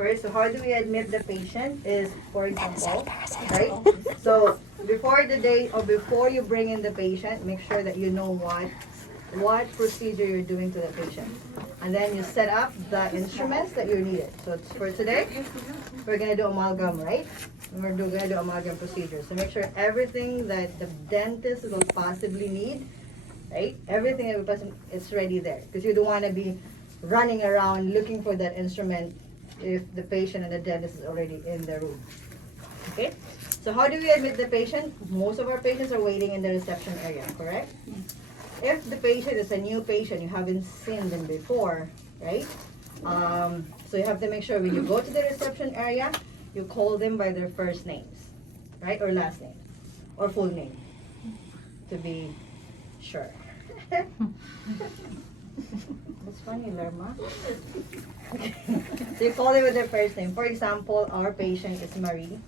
First, so how do we admit the patient is, for example, right? So before the day or before you bring in the patient, make sure that you know what procedure you're doing to the patient. And then you set up the instruments that you needed. So for today, we're gonna do amalgam, right? We're gonna do amalgam procedure. So make sure everything that the dentist will possibly need, right? Everything that is ready there. Because you don't wanna be running around looking for that instrument if the patient and the dentist is already in the room. Okay? So how do we admit the patient? Most of our patients are waiting in the reception area, correct? If the patient is a new patient, you haven't seen them before, right? So you have to make sure when you go to the reception area, you call them by their first names, right? Or last name, or full name, to be sure. That's funny, Lerma. So you call them with their first name. For example, our patient is Marie.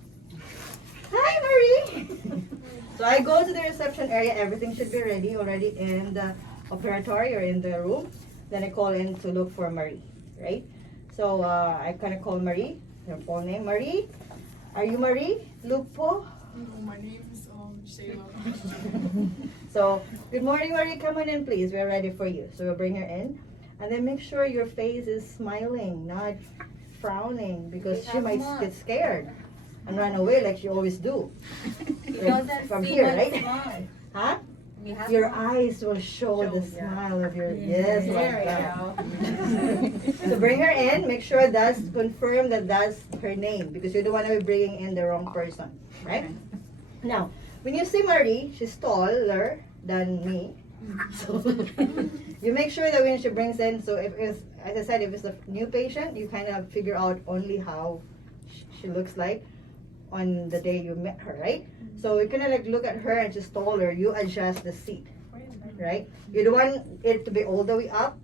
Hi, Marie! So I go to the reception area. Everything should be ready already in the operatory or in the room. Then I call in to look for Marie, right? So I kind of call Marie, her full name. Marie, are you Marie Lupo? No, my name is Shayla. So, good morning, Marie. Come on in, please. We're ready for you. So we'll bring her in. And then make sure your face is smiling, not frowning, because she might get scared and run away like she always do. From here, right? Huh? Your eyes will show the smile of your, yes, like that. So bring her in. Make sure that's confirm that that's her name, because you don't want to be bringing in the wrong person, right? Now, when you see Marie, she's taller than me. So you make sure that when she brings in, so if it's, as I said, if it's a new patient, you kind of figure out only how she looks like on the day you met her, right? So you kind of like look at her and she's taller, you adjust the seat, right? You don't want it to be all the way up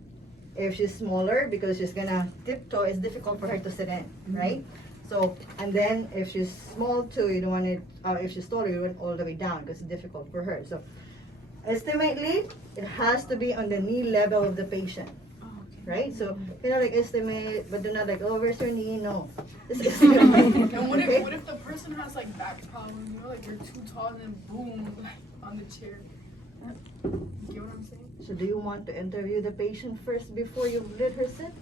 if she's smaller, because she's gonna tiptoe. It's difficult for her to sit in, right? So, and then if she's small too, you don't want it, if she's taller, you want it all the way down because it's difficult for her. So, estimately, it has to be on the knee level of the patient, right? So, kind of like estimate, but do not like, oh, where's your knee? No. This is And what if the person has like back problems, you know, like you're too tall and then boom, like, on the chair. You get what I'm saying? So do you want to interview the patient first before you let her sit?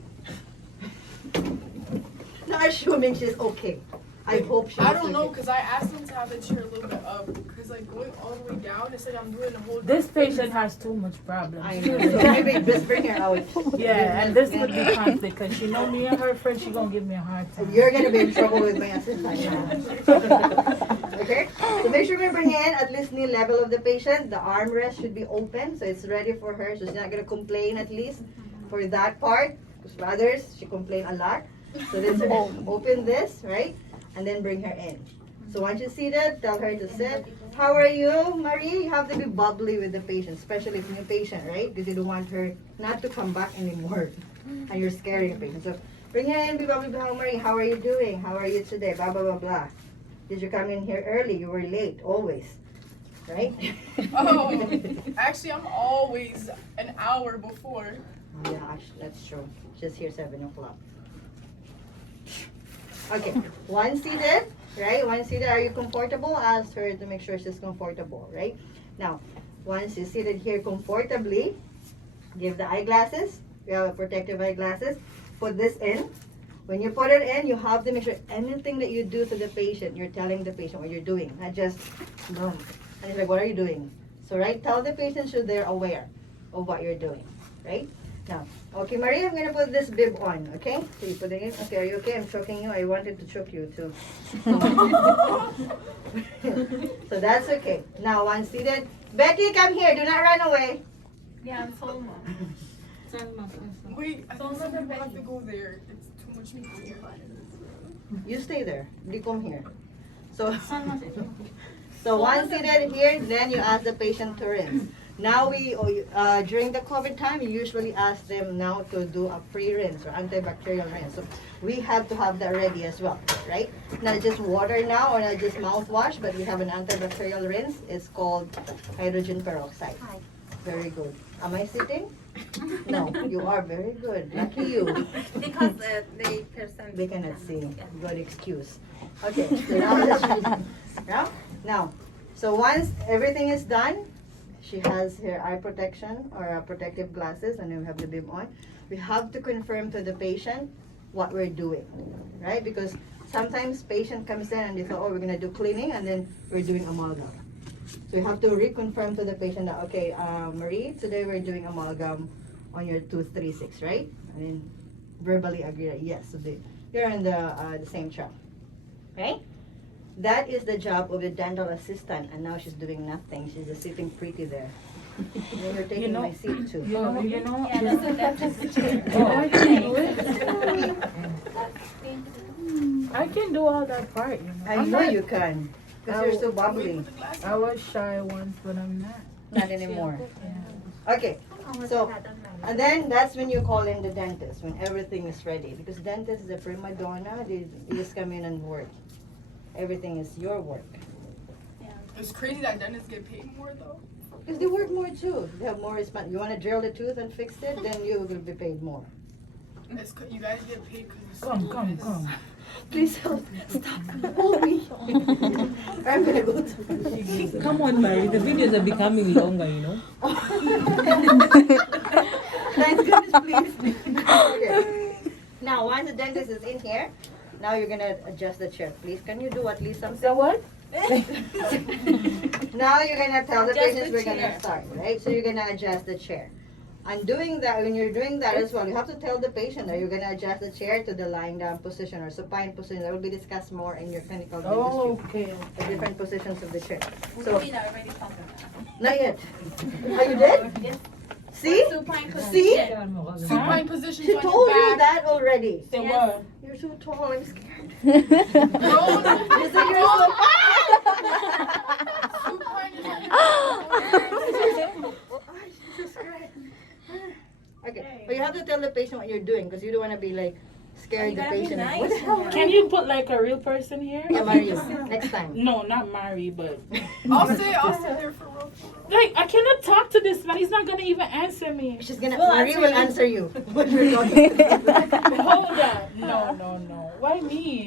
Not assuming she's okay. I hope she's I don't know, okay. because I asked them to have the chair a little bit up. Because like going all the way down, it's like I'm doing the whole This patient has too much problems. I know. So maybe just bring her out. Yeah, and this would be conflict because she know me and her friend, she gonna give me a hard time. You're gonna be in trouble with my assistant. Okay? So make sure we bring in at least knee level of the patient. The armrest should be open, so it's ready for her. So she's not gonna complain at least for that part. Because for others, she complain a lot. So let's open this, right? And then bring her in. So once you're seated, tell her to sit. How are you, Marie? You have to be bubbly with the patient, especially if it's a new patient, right? Because you don't want her not to come back anymore. And you're scaring the patient. So bring her in, be bubbly, Marie. How are you doing? How are you today? Blah, blah, blah, blah. Did you come in here early? You were late, always. Right? Oh, actually, I'm always an hour before. Oh, yeah, actually, that's true. She's here 7 o'clock. Okay, one seated, right? One seated, are you comfortable? Ask her to make sure she's comfortable, right? Now, once you're seated here comfortably, give the eyeglasses. We have protective eyeglasses. Put this in. When you put it in, you have to make sure anything that you do to the patient, you're telling the patient what you're doing, not just, no. And it's like, what are you doing? So, right, tell the patient so they're aware of what you're doing, right? Now, okay, Marie, I'm going to put this bib on, okay? So you put it in. Okay, are you okay? I'm choking you. I wanted to choke you too. So that's okay. Now, once seated. Betty, come here. Do not run away. Yeah, I'm Solma. Wait, I think some people have to go there. It's too much people here. You stay there. You come here. So, so once seated here, then you ask the patient to rinse. Now during the COVID time, we usually ask them now to do a pre-rinse or antibacterial rinse. So we have to have that ready as well, right? Not just water now or not just mouthwash, but we have an antibacterial rinse. It's called hydrogen peroxide. Very good. Am I sitting? No, you are very good. Lucky you. Because they present. They cannot see. Good excuse. Okay, so now, now, so once everything is done, she has her eye protection or protective glasses, and then we have the bib on. We have to confirm to the patient what we're doing, right? Because sometimes patient comes in and they thought, oh, we're gonna do cleaning, and then we're doing amalgam. So we have to reconfirm to the patient that, okay, Marie, today we're doing amalgam on your tooth 3-6, right? And then verbally agree that yes, so you're in the same track, right? That is the job of the dental assistant, and now she's doing nothing. She's just sitting pretty there. And then you're taking my seat too. You know. Yeah, that's a dentist chair. I can do all that part, you know. I know you can, because you're so bubbly. I was shy once, but I'm not. Not anymore. Yeah. Okay, so, and then that's when you call in the dentist, when everything is ready. Because dentist is a prima donna, they just come in and work. Everything is your work. It's crazy that dentists get paid more though. Because they work more too. They have more response. You want to drill the tooth and fix it, then you will be paid more. It's, you guys get paid because Come. Please help. Stop. Hold me. I'm gonna go to. Come on, Mary. The videos are becoming longer, you know. Thank goodness, please. Okay. Now, once the dentist is in here, now you're gonna adjust the chair. Please, can you do at least something? So what? Now you're gonna tell the Adjust patients the we're gonna chair. start, right? So you're gonna adjust the chair. And doing that, when you're doing that as well, you have to tell the patient that you're gonna adjust the chair to the lying down position or supine position. That will be discussed more in your clinical dentistry. Okay. The different positions of the chair. We So, already found not yet. Are you did? Yes. See? Supine See? position. supine positions She on told your you back. that already. So Yes. what? You're so tall, I'm scared. No, You said you're so supine is on Okay, but you have to tell the patient what you're doing because you don't want to be like scared You the gotta be patient. nice. What the hell? Can you put like a real person here? Yeah, Mario, next time. No, not Mary, but I'll sit there for real. like I cannot talk to this man. He's not gonna even answer me. She's gonna, We'll Marie answer will you. answer you. What we're talking about. Hold on. No. Why me?